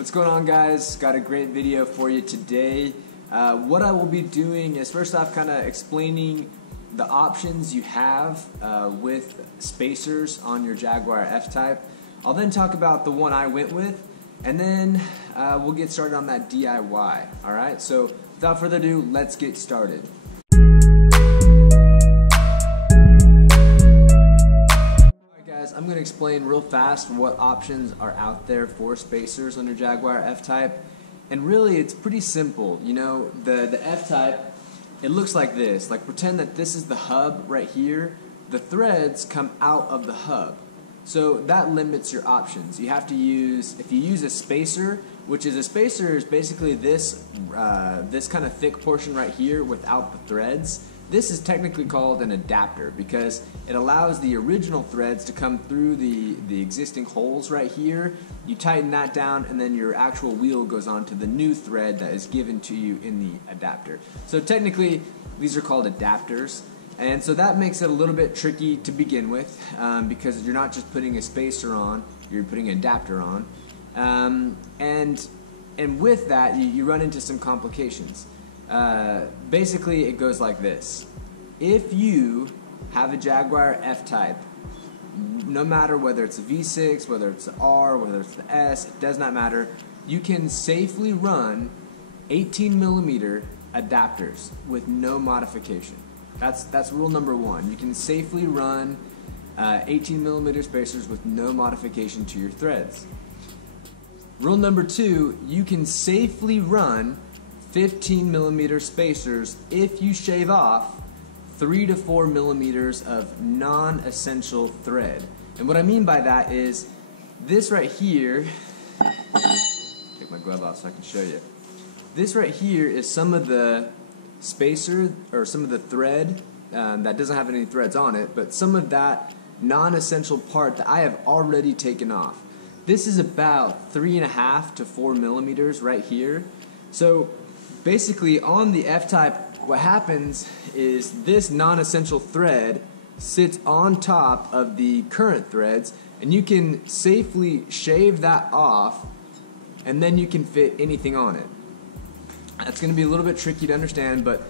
What's going on, guys? Got a great video for you today. What I will be doing is first off kind of explaining the options you have with spacers on your Jaguar F-Type. I'll then talk about the one I went with, and then we'll get started on that DIY. Alright, so without further ado, let's get started. I'm going to explain real fast what options are out there for spacers on your Jaguar F-Type, and really it's pretty simple. You know, the F-Type, it looks like this. Like, pretend that this is the hub right here. The threads come out of the hub, so that limits your options. You have to use, if you use a spacer, which is a spacer is basically this this kind of thick portion right here without the threads. This is technically called an adapter because it allows the original threads to come through the existing holes right here. You tighten that down, and then your actual wheel goes on to the new thread that is given to you in the adapter. So technically, these are called adapters, and so that makes it a little bit tricky to begin with because you're not just putting a spacer on, you're putting an adapter on, and with that you run into some complications. Basically, it goes like this. If you have a Jaguar F-Type, no matter whether it's a V6, whether it's the R, whether it's the S, it does not matter, you can safely run 18mm adapters with no modification. That's rule number one. You can safely run 18mm spacers with no modification to your threads. Rule number two, you can safely run 15mm spacers if you shave off 3 to 4 millimeters of non-essential thread. And what I mean by that is this right here. Take my glove off so I can show you. This right here is some of the spacer, or some of the thread that doesn't have any threads on it, but some of that non-essential part that I have already taken off. This is about 3.5 to 4 millimeters right here. So basically, on the F-Type, what happens is this non-essential thread sits on top of the current threads, and you can safely shave that off, and then you can fit anything on it. That's going to be a little bit tricky to understand, but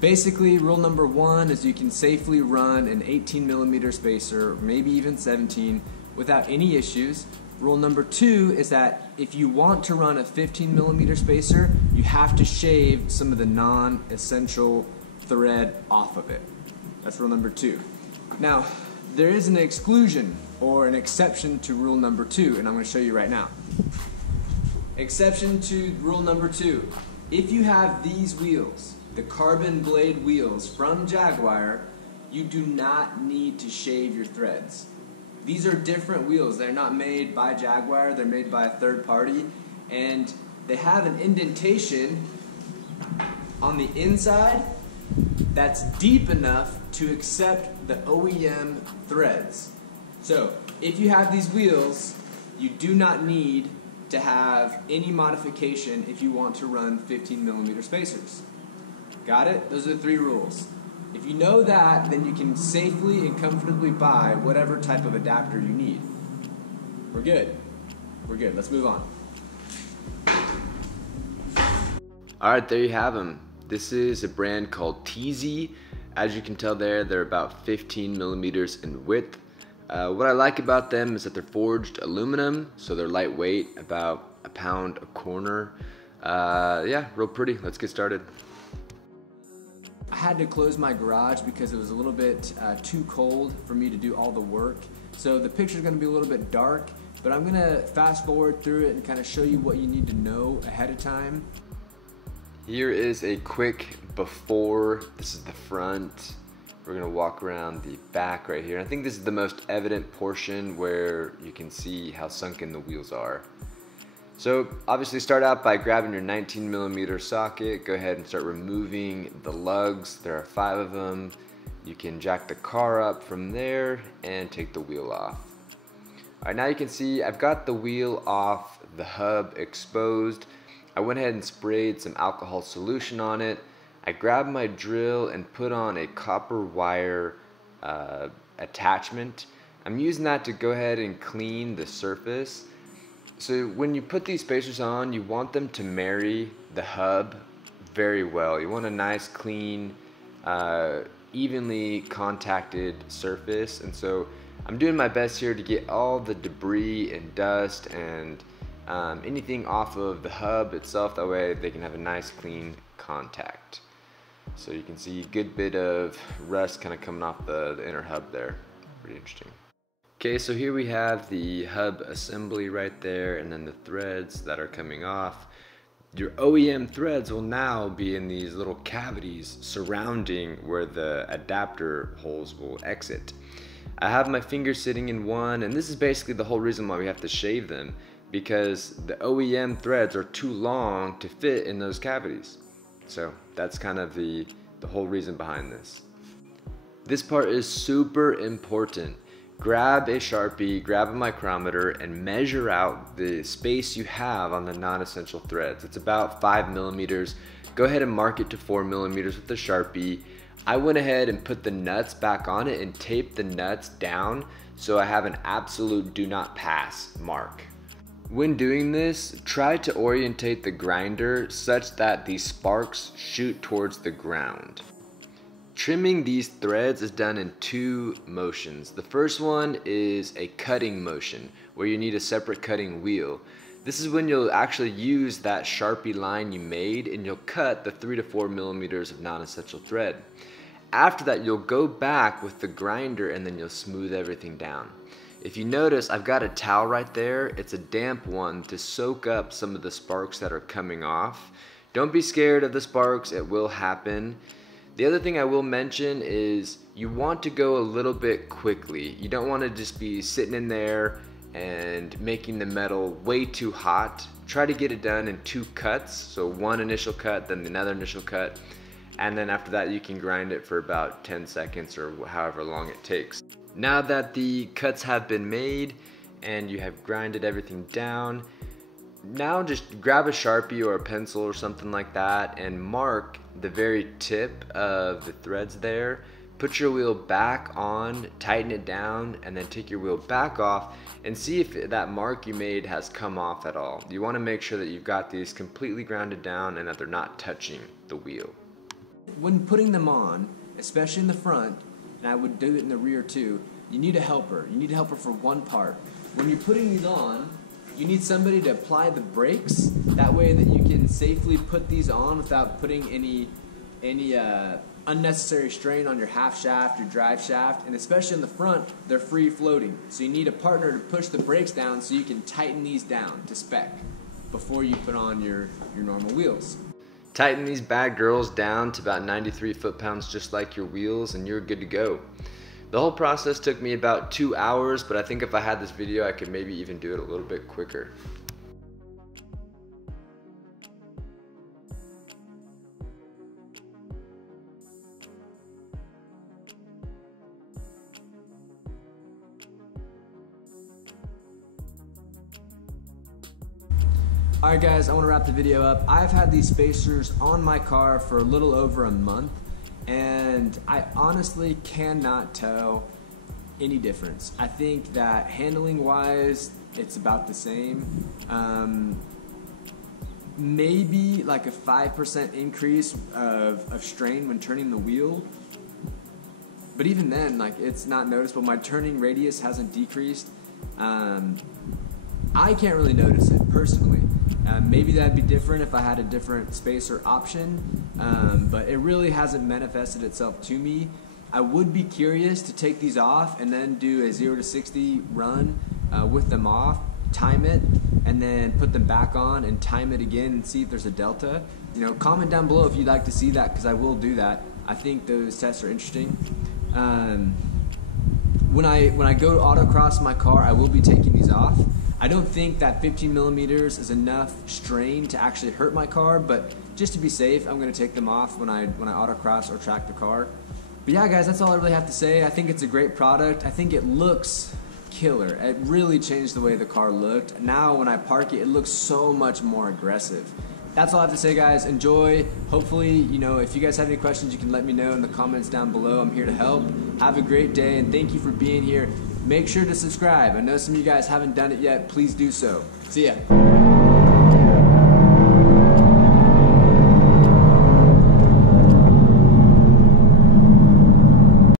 basically rule number one is you can safely run an 18mm spacer, maybe even 17, without any issues. Rule number two is that if you want to run a 15mm spacer, you have to shave some of the non-essential thread off of it. That's rule number two. Now, there is an exclusion or an exception to rule number two, and I'm going to show you right now. Exception to rule number two. If you have these wheels, the carbon blade wheels from Jaguar, you do not need to shave your threads. These are different wheels. They're not made by Jaguar, they're made by a third party, and they have an indentation on the inside that's deep enough to accept the OEM threads. So if you have these wheels, you do not need to have any modification if you want to run 15mm spacers. Got it? Those are the three rules. If you know that, then you can safely and comfortably buy whatever type of adapter you need. We're good. We're good. Let's move on. Alright, there you have them. This is a brand called TZ. As you can tell there, they're about 15mm in width. What I like about them is that they're forged aluminum, so they're lightweight, about a pound a corner. Yeah, real pretty. Let's get started. I had to close my garage because it was a little bit too cold for me to do all the work. So the picture is going to be a little bit dark, but I'm going to fast forward through it and kind of show you what you need to know ahead of time. Here is a quick before. This is the front. We're going to walk around the back right here. I think this is the most evident portion where you can see how sunken the wheels are. So obviously start out by grabbing your 19mm socket, go ahead and start removing the lugs. There are 5 of them. You can jack the car up from there and take the wheel off. Alright, now you can see I've got the wheel off, the hub exposed. I went ahead and sprayed some alcohol solution on it. I grabbed my drill and put on a copper wire attachment. I'm using that to go ahead and clean the surface. So when you put these spacers on, you want them to marry the hub very well. You want a nice, clean, evenly contacted surface, and so I'm doing my best here to get all the debris and dust and anything off of the hub itself, that way they can have a nice clean contact. So you can see a good bit of rust kind of coming off the inner hub there. Pretty interesting. Okay, so here we have the hub assembly right there, and then the threads that are coming off. Your OEM threads will now be in these little cavities surrounding where the adapter holes will exit. I have my fingers sitting in one, and this is basically the whole reason why we have to shave them, because the OEM threads are too long to fit in those cavities. So that's kind of the whole reason behind this. This part is super important. Grab a Sharpie, grab a micrometer, and measure out the space you have on the non-essential threads. It's about 5 millimeters. Go ahead and mark it to 4 millimeters with the Sharpie. I went ahead and put the nuts back on it and taped the nuts down so I have an absolute do not pass mark. When doing this, try to orientate the grinder such that these sparks shoot towards the ground. Trimming these threads is done in two motions. The first one is a cutting motion, where you need a separate cutting wheel. This is when you'll actually use that Sharpie line you made, and you'll cut the 3 to 4 millimeters of non-essential thread. After that, you'll go back with the grinder and then you'll smooth everything down. If you notice, I've got a towel right there. It's a damp one to soak up some of the sparks that are coming off. Don't be scared of the sparks, it will happen. The other thing I will mention is you want to go a little bit quickly. You don't want to just be sitting in there and making the metal way too hot. Try to get it done in 2 cuts. So one initial cut, then another initial cut. And then after that you can grind it for about 10 seconds or however long it takes. Now that the cuts have been made and you have grinded everything down, now just grab a Sharpie or a pencil or something like that and mark the very tip of the threads there. Put your wheel back on, tighten it down, and then take your wheel back off and see if that mark you made has come off at all. You want to make sure that you've got these completely grounded down and that they're not touching the wheel. When putting them on, especially in the front, and I would do it in the rear too, you need a helper. You need a helper for one part. When you're putting these on, you need somebody to apply the brakes. That way that you can safely put these on without putting any unnecessary strain on your half shaft, your drive shaft, and especially in the front, they're free floating. So you need a partner to push the brakes down so you can tighten these down to spec before you put on your normal wheels. Tighten these bad girls down to about 93 foot-pounds just like your wheels and you're good to go. The whole process took me about 2 hours, but I think if I had this video I could maybe even do it a little bit quicker. Alright guys, I want to wrap the video up. I've had these spacers on my car for a little over a month, and I honestly cannot tell any difference. I think that handling wise, it's about the same. Maybe like a 5% increase of strain when turning the wheel. But even then, like, it's not noticeable. My turning radius hasn't decreased. I can't really notice it personally. Maybe that'd be different if I had a different spacer option, but it really hasn't manifested itself to me. I would be curious to take these off and then do a 0 to 60 run with them off, time it, and then put them back on and time it again and see if there's a delta. You know, comment down below if you'd like to see that, because I will do that. I think those tests are interesting. When I go to autocross my car, I will be taking these off. I don't think that 15 millimeters is enough strain to actually hurt my car, but just to be safe, I'm going to take them off when I autocross or track the car. But yeah, guys, that's all I really have to say. I think it's a great product. I think it looks killer. It really changed the way the car looked. Now when I park it, it looks so much more aggressive. That's all I have to say, guys. Enjoy. Hopefully, you know, if you guys have any questions, you can let me know in the comments down below. I'm here to help. Have a great day, and thank you for being here. make sure to subscribe. I know some of you guys haven't done it yet. Please do so. See ya.